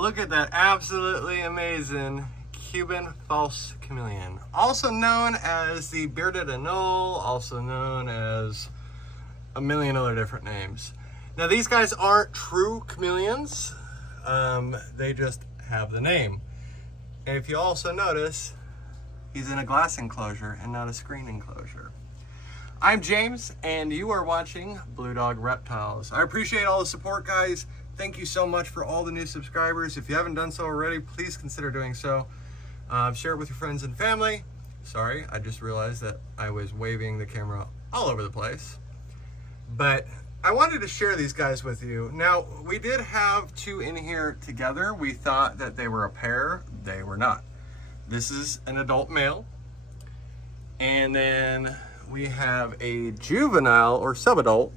Look at that absolutely amazing Cuban false chameleon, also known as the bearded anole, also known as a million other different names. Now these guys aren't true chameleons, they just have the name. And if you also notice, he's in a glass enclosure and not a screen enclosure. I'm James, and you are watching Blue Dog Reptiles. I appreciate all the support, guys. Thank you so much for all the new subscribers. If you haven't done so already, please consider doing so. Share it with your friends and family. Sorry, I just realized that I was waving the camera all over the place. But I wanted to share these guys with you. Now, we did have two in here together. We thought that they were a pair. They were not. This is an adult male. And then we have a juvenile or subadult.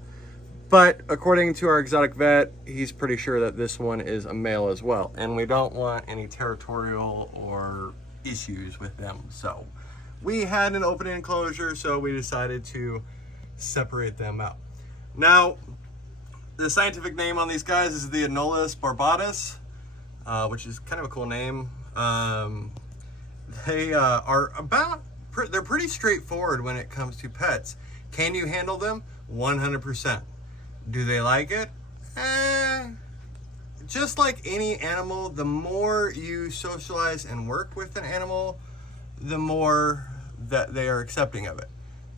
But according to our exotic vet, he's pretty sure that this one is a male as well. And we don't want any territorial or issues with them. So we had an open enclosure, so we decided to separate them out. Now, the scientific name on these guys is the Anolis barbatus, which is kind of a cool name. They're pretty straightforward when it comes to pets. Can you handle them? 100%. Do they like it? Just like any animal, the more you socialize and work with an animal, the more that they are accepting of it.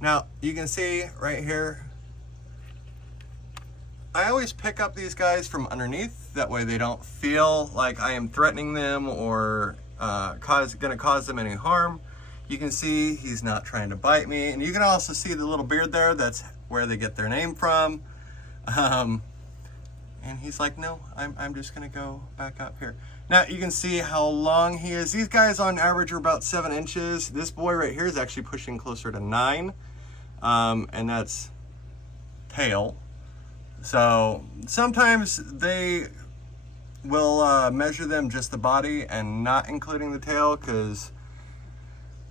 Now, you can see right here, I always pick up these guys from underneath. That way they don't feel like I am threatening them or gonna cause them any harm. You can see he's not trying to bite me. And you can also see the little beard there. That's where they get their name from. And he's like, no, I'm just gonna go back up here. Now you can see how long he is. These guys on average are about 7 inches. This boy right here is actually pushing closer to 9. And that's tail. So sometimes they will measure them just the body and not including the tail because,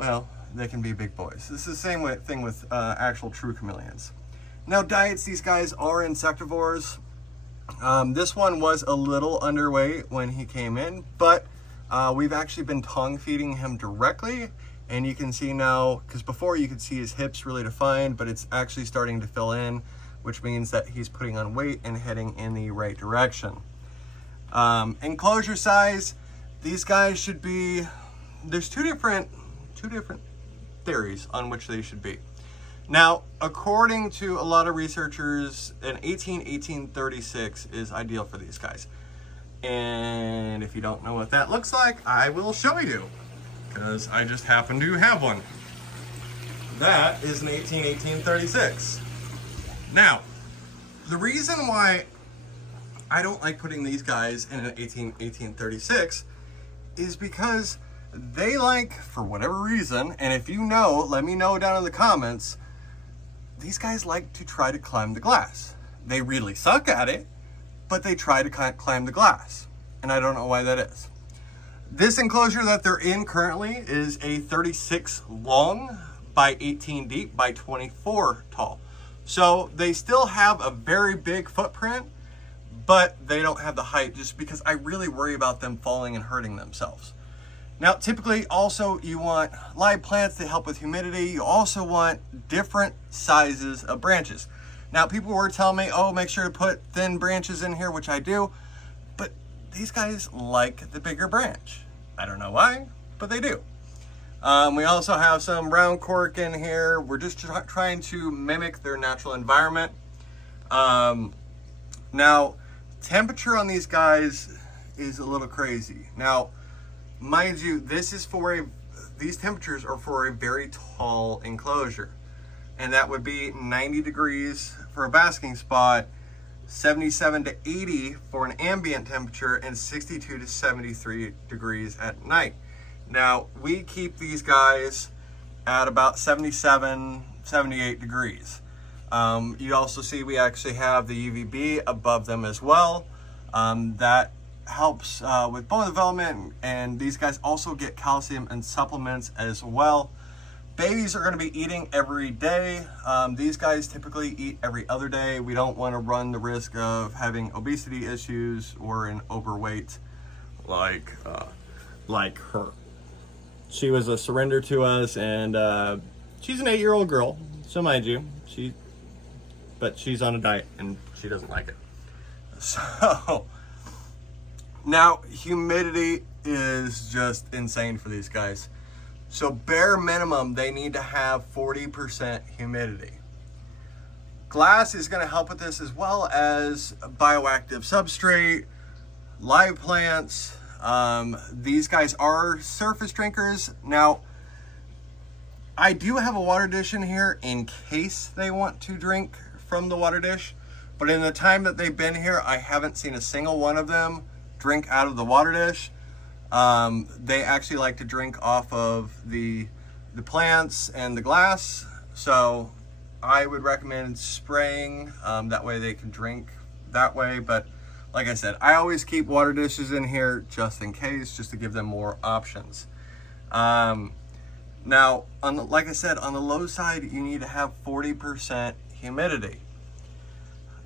well, they can be big boys. This is the same thing with actual true chameleons. Now diets, these guys are insectivores. This one was a little underweight when he came in, but we've actually been tongue feeding him directly. And you can see now, because before you could see his hips really defined, but it's actually starting to fill in, which means that he's putting on weight and heading in the right direction. Enclosure size, these guys should be, there's two different theories on which they should be. Now, according to a lot of researchers, an 18-36 is ideal for these guys. And if you don't know what that looks like, I will show you, because I just happen to have one. That is an 18-36. Now, the reason why I don't like putting these guys in an 18-36 is because they like, for whatever reason, and if you know, let me know down in the comments, these guys like to try to climb the glass. They really suck at it, but they try to climb the glass. And I don't know why that is. This enclosure that they're in currently is a 36 long by 18 deep by 24 tall. So they still have a very big footprint, but they don't have the height just because I really worry about them falling and hurting themselves. Now, typically also you want live plants to help with humidity. You also want different sizes of branches. Now, people were telling me, oh, make sure to put thin branches in here, which I do, but these guys like the bigger branch. I don't know why, but they do. We also have some round cork in here. We're just trying to mimic their natural environment. Now, temperature on these guys is a little crazy. Now, mind you, these temperatures are for a very tall enclosure. And that would be 90 degrees for a basking spot, 77 to 80 for an ambient temperature, and 62 to 73 degrees at night. Now, we keep these guys at about 77, 78 degrees. You also see we actually have the UVB above them as well. That helps with bone development, and these guys also get calcium and supplements as well. Babies are going to be eating every day. These guys typically eat every other day. We don't want to run the risk of having obesity issues or an overweight like her. She was a surrender to us, and she's an 8-year-old girl, so mind you, but she's on a diet and she doesn't like it. So now humidity is just insane for these guys. So bare minimum, they need to have 40% humidity. Glass is going to help with this, as well as bioactive substrate, live plants. These guys are surface drinkers. Now, I do have a water dish in here in case they want to drink from the water dish, but in the time that they've been here, I haven't seen a single one of them drink out of the water dish. They actually like to drink off of the plants and the glass, so I would recommend spraying, that way they can drink that way. But like I said, I always keep water dishes in here just in case, just to give them more options. Now, like I said, on the low side, you need to have 40% humidity.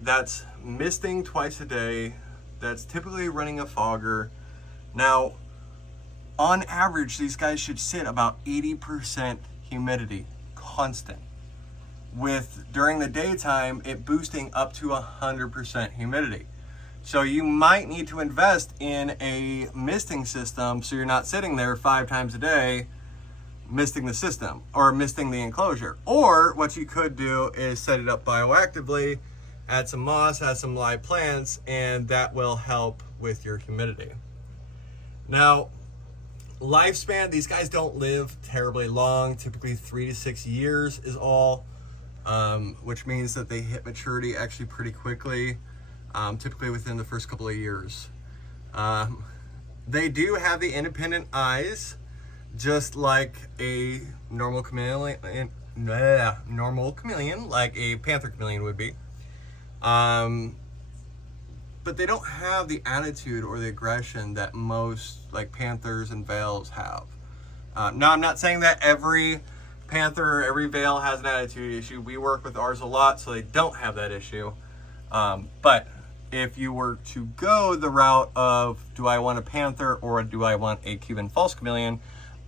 That's misting twice a day. That's typically running a fogger. Now, on average, these guys should sit about 80% humidity, constant, with during the daytime it boosting up to 100% humidity. So you might need to invest in a misting system, so you're not sitting there 5 times a day misting the system or misting the enclosure. Or what you could do is set it up bioactively, add some moss, add some live plants, and that will help with your humidity. Now, lifespan, these guys don't live terribly long. Typically 3 to 6 years is all, which means that they hit maturity actually pretty quickly, typically within the first couple of years. They do have the independent eyes, just like a normal chameleon, like a panther chameleon would be. But they don't have the attitude or the aggression that most like panthers and veils have. Now, I'm not saying that every panther or every veil has an attitude issue. We work with ours a lot, so they don't have that issue. But if you were to go the route of, do I want a panther or do I want a Cuban false chameleon,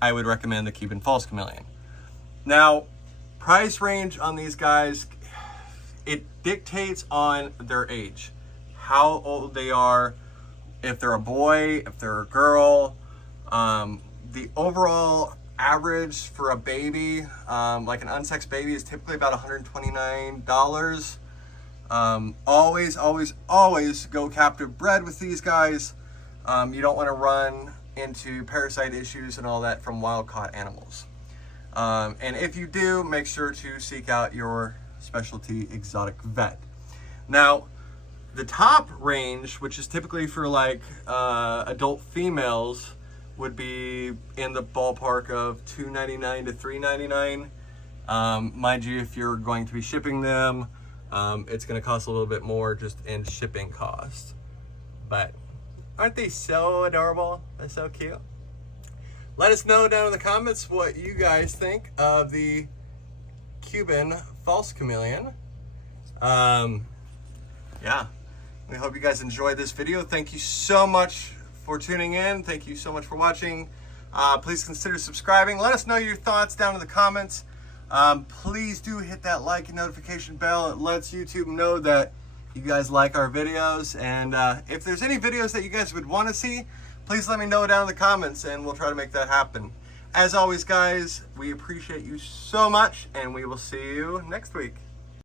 I would recommend the Cuban false chameleon. Now, price range on these guys, it dictates on their age, how old they are, if they're a boy, if they're a girl. The overall average for a baby, like an unsexed baby, is typically about $129. Always go captive bred with these guys. You don't want to run into parasite issues and all that from wild caught animals. And if you do, make sure to seek out your specialty exotic vet. Now, the top range, which is typically for like adult females, would be in the ballpark of $299 to $399. Mind you, if you're going to be shipping them, it's going to cost a little bit more just in shipping cost. But aren't they so adorable? They're so cute. Let us know down in the comments what you guys think of the Cuban false chameleon. Yeah, we hope you guys enjoyed this video. Thank you so much for tuning in. Thank you so much for watching. Please consider subscribing. Let us know your thoughts down in the comments. Please do hit that like and notification bell. It lets YouTube know that you guys like our videos. And if there's any videos that you guys would want to see, please let me know down in the comments and we'll try to make that happen. As always, guys, we appreciate you so much and we will see you next week.